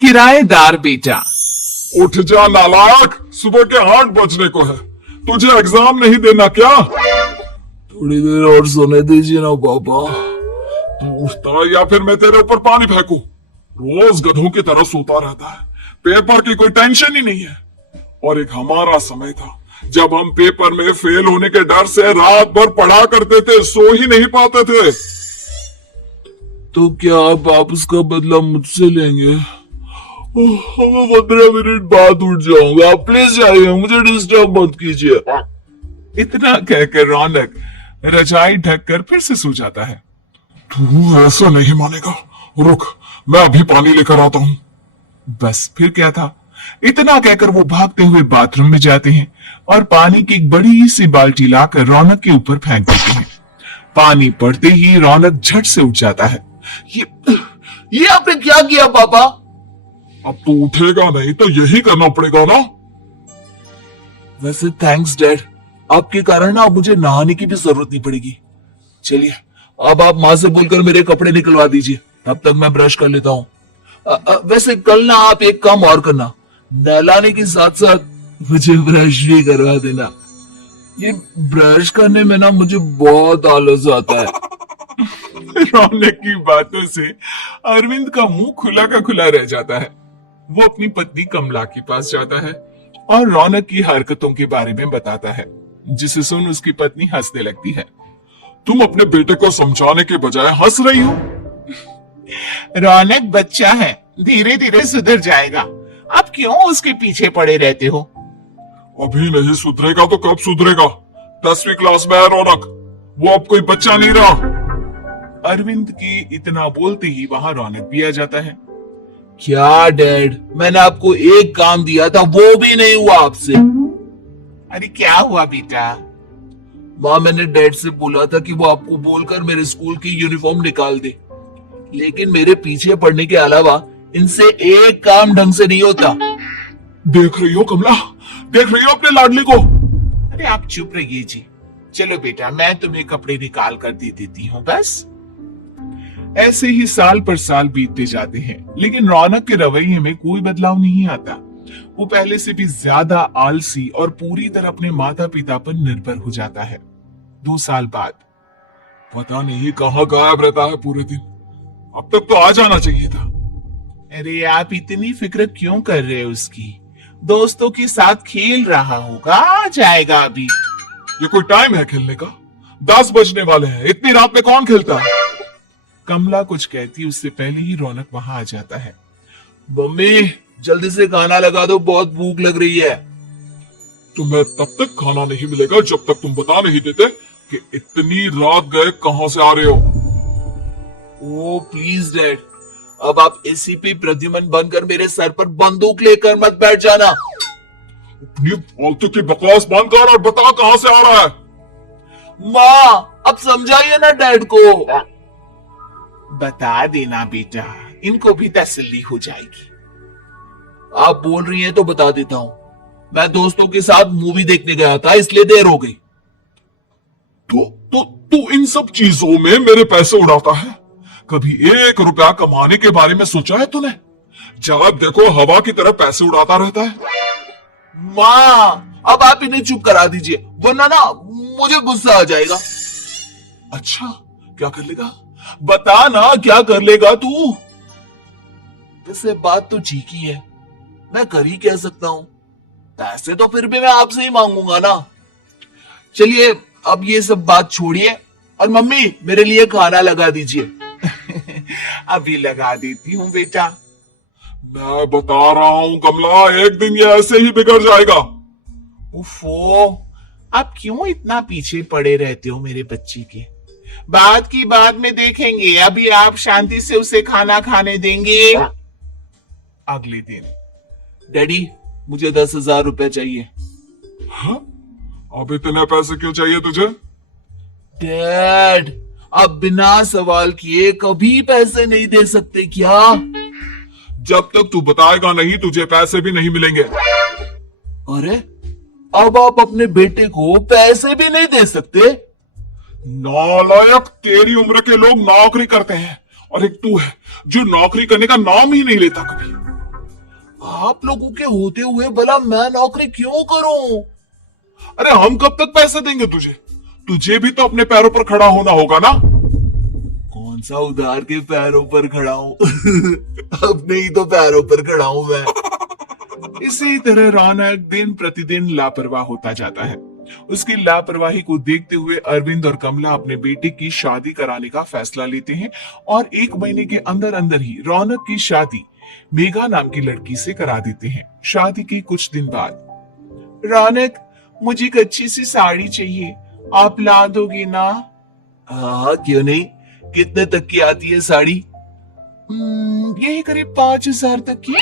किराएदार बेटा। उठ जा नालायक, सुबह के 8 बजने को है। तुझे एग्जाम नहीं देना क्या? थोड़ी देर और सोने दीजिए ना पापा। तू उठता या फिर मैं तेरे ऊपर पानी फेंकूं? रोज गधों की तरह सोता रहता है, पेपर की कोई टेंशन ही नहीं है। और एक हमारा समय था जब हम पेपर में फेल होने के डर से रात भर पढ़ा करते थे, सो ही नहीं पाते थे। तो क्या आप उसका बदला मुझसे लेंगे? 15 मिनट बाद उठ जाऊंगा, आप प्लीज जाइए, मुझे डिस्टर्ब मत कीजिए। इतना कहकर रौनक रजाई ढककर फिर से सो जाता है। तू ऐसा नहीं मानेगा, रुक मैं अभी पानी लेकर आता हूँ। बस फिर क्या था, इतना कहकर वो भागते हुए बाथरूम में जाते हैं और पानी की एक बड़ी सी बाल्टी लाकर रौनक के ऊपर फेंक देते हैं। पानी पड़ते ही रौनक झट से उठ जाता है। ये आपने क्या किया पापा? अब तू उठेगा नहीं तो यही करना पड़ेगा ना। वैसे थैंक्स डैड, आपके कारण ना अब मुझे नहाने की भी जरूरत नहीं पड़ेगी। चलिए अब आप माँ से बोलकर मेरे कपड़े निकलवा दीजिए, तब तक मैं ब्रश कर लेता हूँ। वैसे कल ना आप एक काम और करना, नहलाने के साथ साथ मुझे ब्रश भी करवा देना। ये ब्रश करने में ना मुझे बहुत आलस आता है। रौनक की बातों से अरविंद का मुंह खुला का खुला रह जाता है। वो अपनी पत्नी कमला के पास जाता है और रौनक की हरकतों के बारे में बताता है, जिसे सुन उसकी पत्नी हंसने लगती है। तुम अपने बेटे को समझाने के बजाय हंस रही हो। रौनक बच्चा है, धीरे धीरे सुधर जाएगा, आप क्यों उसके पीछे पड़े रहते हो? अभी नहीं सुधरेगा तो कब सुधरेगा? 10वीं क्लास में है रौनक, वो अब कोई बच्चा नहीं रहा। अरविंद की इतना बोलते ही वहां रौनक भी आ जाता है। क्या डैड, मैंने आपको एक काम दिया था, वो भी नहीं हुआ आपसे। अरे क्या हुआ बेटा? माँ, मैंने डैड से बोला था कि वो आपको बोलकर मेरे स्कूल की यूनिफॉर्म निकाल दे, लेकिन मेरे पीछे पड़ने के अलावा इनसे एक काम ढंग से नहीं होता। देख रही हो कमला, देख रही हो अपने लाडली को? अरे आप चुप रहिए जी। चलो बेटा, मैं तुम्हें कपड़े निकाल कर दे देती हूँ बस। ऐसे ही साल पर साल बीतते जाते हैं, लेकिन रौनक के रवैये में कोई बदलाव नहीं आता। वो पहले से भी ज्यादा आलसी और पूरी तरह अपने माता पिता पर निर्भर हो जाता है। 2 साल बाद पता नहीं कहाँ गायब रहता है पूरे दिन, अब तक तो आ जाना चाहिए था। अरे आप इतनी फिक्र क्यों कर रहे हो उसकी? दोस्तों के साथ खेल रहा होगा, आ जाएगा अभी। ये कोई टाइम है खेलने का? 10 बजने वाले हैं, इतनी रात में कौन खेलता है? कमला कुछ कहती उससे पहले ही रौनक वहां आ जाता है। मम्मी जल्दी से खाना लगा दो, बहुत भूख लग रही है। तुम्हें तब तक खाना नहीं मिलेगा जब तक तुम बता नहीं देते कि इतनी रात गए कहां से आ रहे हो। ओ प्लीज डैड, अब आप एसीपी प्रद्युमन बनकर मेरे सर पर बंदूक लेकर मत बैठ जाना। अपनी फालतू की बकवास बंद कर और बता कहां से आ रहा है। माँ अब समझाइए ना डैड को। बता देना बेटा, इनको भी तसल्ली हो जाएगी। आप बोल रही हैं तो बता देता हूँ, मैं दोस्तों के साथ मूवी देखने गया था, इसलिए देर हो गई। तू इन सब चीजों में मेरे पैसे उड़ाता है? कभी 1 रुपया कमाने के बारे में सोचा है तूने? जब देखो हवा की तरह पैसे उड़ाता रहता है। माँ अब आप इन्हें चुप करा दीजिए, वरना ना मुझे गुस्सा आ जाएगा। अच्छा क्या कर लेगा? बता ना क्या कर लेगा तू? वैसे बात तो ठीक ही है, मैं कर ही कह सकता हूँ। पैसे तो फिर भी मैं आपसे ही मांगूंगा ना। चलिए अब ये सब बात छोड़िए और मम्मी मेरे लिए खाना लगा दीजिए। अभी लगा देती हूँ बेटा। मैं बता रहा हूँ कमला, एक दिन ये ऐसे ही बिगड़ जाएगा। उफो, आप क्यों इतना पीछे पड़े रहते हो मेरे बच्चे के? बात की बाद में देखेंगे, अभी आप शांति से उसे खाना खाने देंगे। अगले दिन, डैडी मुझे 10,000 रुपए चाहिए। हाँ? अब इतने पैसे क्यों चाहिए तुझे? डैड आप बिना सवाल किए कभी पैसे नहीं दे सकते क्या? जब तक तू बताएगा नहीं तुझे पैसे भी नहीं मिलेंगे। अरे अब आप अपने बेटे को पैसे भी नहीं दे सकते? नालायक, तेरी उम्र के लोग नौकरी करते हैं और एक तू है जो नौकरी करने का नाम ही नहीं लेता कभी। आप लोगों के होते हुए भला मैं नौकरी क्यों करूं? अरे हम कब तक पैसे देंगे तुझे? तुझे भी तो अपने पैरों पर खड़ा होना होगा ना। कौन सा उधार के पैरों पर खड़ा हूं? अपने ही तो पैरों पर खड़ा हूं मैं। इसी तरह रौनक दिन प्रतिदिन लापरवाह होता जाता है। उसकी लापरवाही को देखते हुए अरविंद और कमला अपने बेटे की शादी कराने का फैसला लेते हैं और 1 महीने के अंदर अंदर ही रौनक की शादी मेघा नाम की लड़की से करा देते हैं। शादी के कुछ दिन बाद, रौनक मुझे एक अच्छी सी साड़ी चाहिए, आप ला दोगे ना? हाँ, क्यों नहीं। कितने तक की आती है साड़ी? यही करीब 5,000 तक की।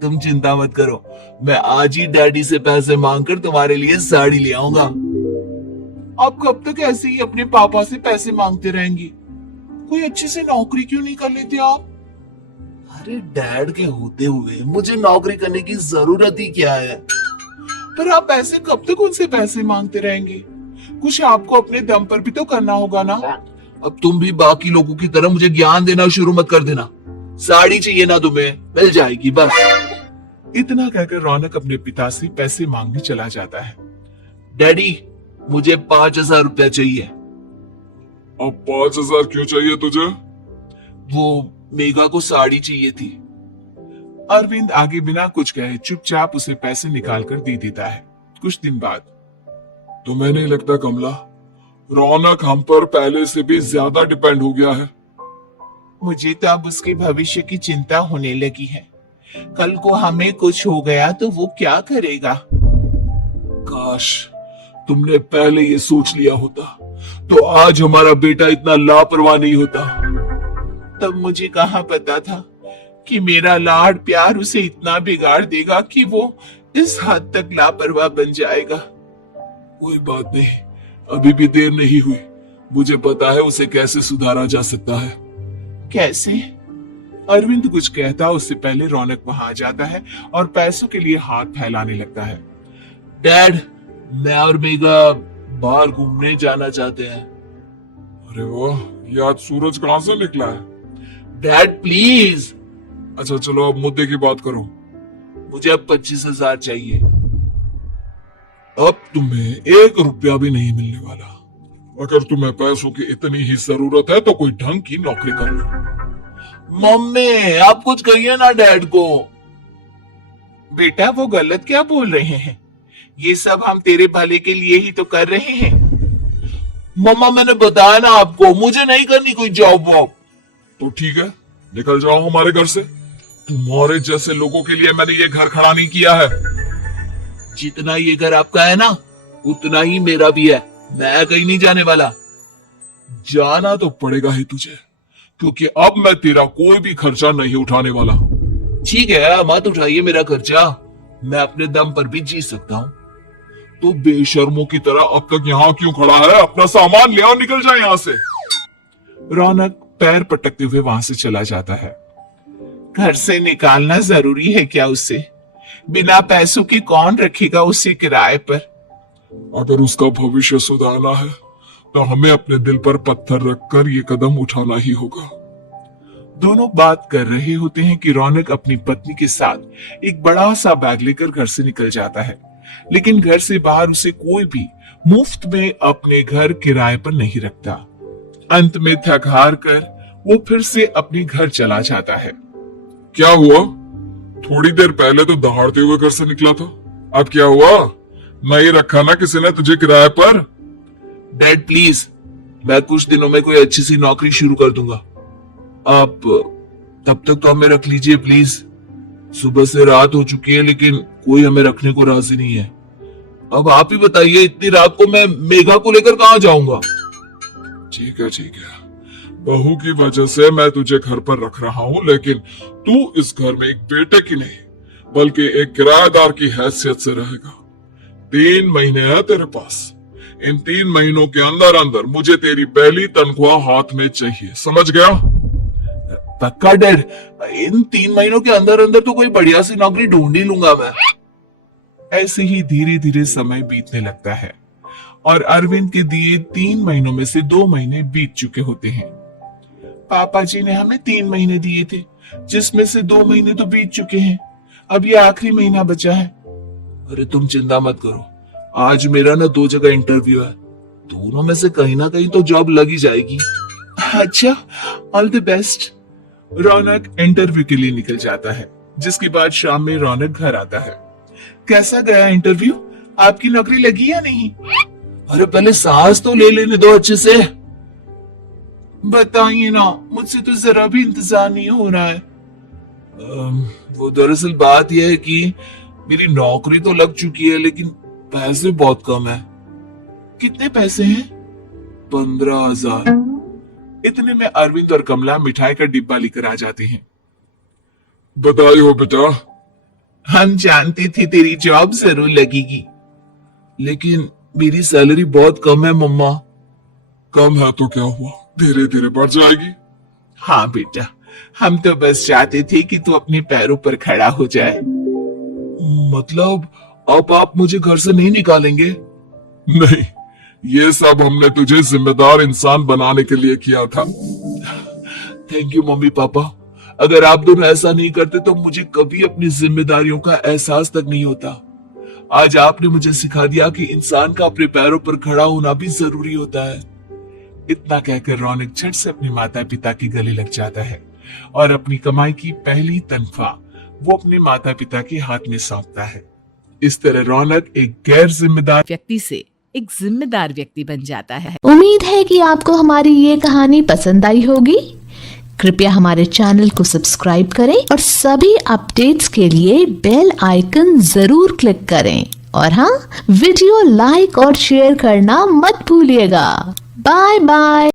तुम चिंता मत करो, मैं आज ही डैडी से पैसे मांगकर तुम्हारे लिए साड़ी ले आऊंगा। आप कब तक ऐसे ही अपने पापा से पैसे मांगते रहेंगे? कोई अच्छी सी नौकरी क्यों नहीं कर लेते आप? अरे डैड के होते हुए मुझे नौकरी करने की जरूरत ही क्या है? पर आप ऐसे कब तक उनसे पैसे मांगते रहेंगे? कुछ आपको अपने दम पर भी तो करना होगा ना। अब तुम भी बाकी लोगों की तरह मुझे ज्ञान देना शुरू मत कर देना। साड़ी चाहिए ना तुम्हें, मिल जाएगी बस। इतना कहकर रौनक अपने पिता से पैसे मांगने चला जाता है। डैडी, मुझे 5,000 रुपया चाहिए। अब 5,000 क्यों चाहिए तुझे? वो मेघा को साड़ी चाहिए थी। अरविंद आगे बिना कुछ कहे चुपचाप उसे पैसे निकाल कर दे देता है। कुछ दिन बाद, तुम्हें नहीं लगता कमला, रौनक हम पर पहले से भी ज्यादा डिपेंड हो गया है? मुझे तो अब उसके भविष्य की चिंता होने लगी है। कल को हमें कुछ हो गया तो वो क्या करेगा? काश तुमने पहले ये सोच लिया होता तो आज हमारा बेटा इतना लापरवाह नहीं होता। तब मुझे कहाँ पता था कि मेरा लाड प्यार उसे इतना बिगाड़ देगा कि वो इस हद तक लापरवाह बन जाएगा। कोई बात नहीं, अभी भी देर नहीं हुई। मुझे पता है उसे कैसे सुधारा जा सकता है। कैसे? अरविंद कुछ कहता उससे पहले रौनक वहां आ जाता है और पैसों के लिए हाथ फैलाने लगता है। डैड, मैं और मेघा बाहर घूमने जाना चाहते हैं। अरे वाह, ये आज सूरज कहां से निकला है? Dad please. अच्छा चलो अब मुद्दे की बात करो। मुझे अब 25,000 चाहिए। अब तुम्हें 1 रुपया भी नहीं मिलने वाला। अगर तुम्हें पैसों की इतनी ही जरूरत है तो कोई ढंग की नौकरी कर लो। मम्मी, आप कुछ कहिए ना डैड को। बेटा वो गलत क्या बोल रहे हैं? ये सब हम तेरे भले के लिए ही तो कर रहे हैं। मम्मा, मैंने बताया ना आपको, मुझे नहीं करनी कोई जॉब वॉब। तो ठीक है, निकल जाओ हमारे घर से। तुम्हारे जैसे लोगों के लिए मैंने ये घर खड़ा नहीं किया है। जितना ये घर आपका है ना, उतना ही मेरा भी है। मैं कहीं नहीं जाने वाला। जाना तो पड़ेगा ही तुझे, क्योंकि अब मैं तेरा कोई भी खर्चा नहीं उठाने वाला। ठीक है, मत उठाइए मेरा खर्चा, मैं अपने दम पर भी जी सकता हूँ। तो बेशर्मों की तरह अब तक यहाँ क्यों खड़ा है? अपना सामान ले और निकल जाए यहाँ से। रौनक पैर पटकते हुए वहां से चला जाता है। घर से निकालना जरूरी है क्या उसे? बिना पैसों के कौन रखेगा उसे किराए पर? अगर उसका भविष्य सुधारना है तो हमें अपने दिल पर पत्थर रखकर ये कदम उठाना ही होगा। दोनों बात कर रहे होते हैं कि रौनक अपनी पत्नी के साथ एक बड़ा सा बैग लेकर घर से निकल जाता है, लेकिन घर से बाहर उसे कोई भी मुफ्त में अपने घर किराए पर नहीं रखता। अंत में थक हार कर वो फिर से अपने घर चला जाता है। क्या हुआ? थोड़ी देर पहले तो दहाड़ते हुए घर से निकला था, अब क्या हुआ? नहीं रखा ना किसी ने तुझे किराए पर? डैड प्लीज, मैं कुछ दिनों में कोई अच्छी सी नौकरी शुरू कर दूंगा। आप तब तक तो हमें रख लीजिए प्लीज। सुबह से रात हो चुकी है लेकिन कोई हमें रखने को राजी नहीं है। अब आप ही बताइए, इतनी रात को मैं मेघा को लेकर कहाँ जाऊंगा? ठीक है ठीक है, बहू की वजह से मैं तुझे घर पर रख रहा हूँ, लेकिन तू इस घर में एक बेटे की नहीं बल्कि एक किराएदार की हैसियत से रहेगा। 3 महीने है तेरे पास। इन 3 महीनों के अंदर अंदर मुझे तेरी पहली तनख्वाह हाथ में चाहिए, समझ गया? पक्का डैड, इन 3 महीनों के अंदर अंदर तो कोई बढ़िया सी नौकरी ढूंढ ही लूंगा मैं। ऐसे ही धीरे धीरे समय बीतने लगता है और अरविंद के दिए 3 महीनों में से 2 महीने बीत चुके होते हैं। पापा जी ने हमें 3 महीने दिए थे, जिसमें से 2 महीने तो बीत चुके हैं। अब ये आखिरी महीना बचा है। अरे तुम चिंता मत करो, आज मेरा ना 2 जगह इंटरव्यू है, दोनों में से कहीं ना कहीं तो जॉब लग ही जाएगी। अच्छा, all the best. Raunak interview के लिए निकल जाता है, जिसके बाद शाम में रौनक घर आता है। कैसा गया इंटरव्यू? आपकी नौकरी लगी या नहीं? अरे पहले सांस तो ले लेने दो अच्छे से। बताइए ना, मुझसे तो जरा भी इंतजार नहीं हो रहा है। वो दरअसल बात यह है कि मेरी नौकरी तो लग चुकी है, लेकिन पैसे बहुत कम है। कितने पैसे हैं? 15,000। इतने में अरविंद और कमला मिठाई का डिब्बा लेकर आ जाते हैं। बधाई हो बेटा। हम जानते थे तेरी जॉब जरूर लगेगी। लेकिन मेरी सैलरी बहुत कम है मम्मा। कम है तो क्या हुआ, धीरे धीरे बढ़ जाएगी। हाँ बेटा, हम तो बस चाहते थे कि तू अपने पैरों पर खड़ा हो जाए। मतलब अब आप मुझे घर से नहीं निकालेंगे? नहीं, ये सब हमने तुझे जिम्मेदार इंसान बनाने के लिए किया था। Thank you mummy papa. अगर आप दोनों ऐसा नहीं करते तो मुझे कभी अपनी जिम्मेदारियों का एहसास तक नहीं होता। आज आपने मुझे सिखा दिया कि इंसान का अपने पैरों पर खड़ा होना भी जरूरी होता है। इतना कहकर रौनक झट से अपने माता पिता के गले लग जाता है और अपनी कमाई की पहली तनख्वाह वो अपने माता पिता के हाथ में सौंपता है। इस तरह रौनक एक गैर जिम्मेदार व्यक्ति से एक जिम्मेदार व्यक्ति बन जाता है। उम्मीद है कि आपको हमारी ये कहानी पसंद आई होगी। कृपया हमारे चैनल को सब्सक्राइब करें और सभी अपडेट्स के लिए बेल आइकन जरूर क्लिक करें। और हाँ, वीडियो लाइक और शेयर करना मत भूलिएगा। Bye bye.